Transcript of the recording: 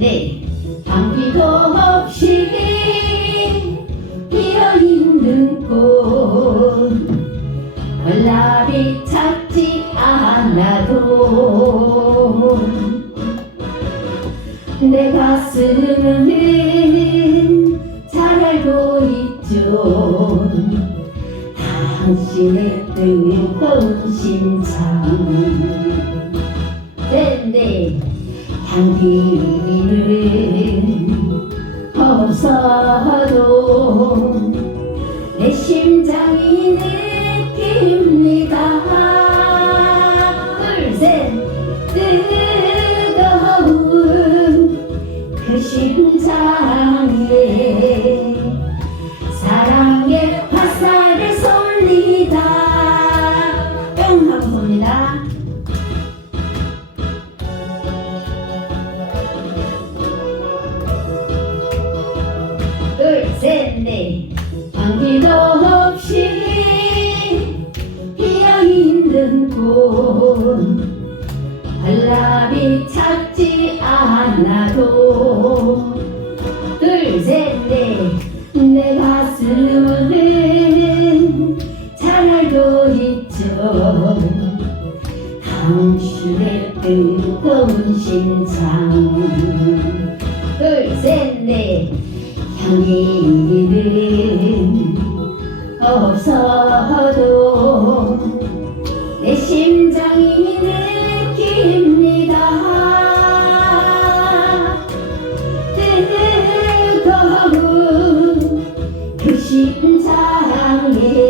셋넷 향기도 없이 피어있는 꽃 월남이 찾지 않아도 내 가슴은 잘 알고 있죠. 당신의 뜨거운 심장. 네 향기는 없어도 내 심장이 느낍니다. 둘셋. 뜨 둘셋넷. 향기도 없이 피어있는 꽃 발람이 찾지 않아도. 둘셋넷. 내 가슴은 잘 알고 있죠. 당신의 뜨거운 심장 향기는 없어도 내 심장이 느낍니다. 뜨거운 그 심장에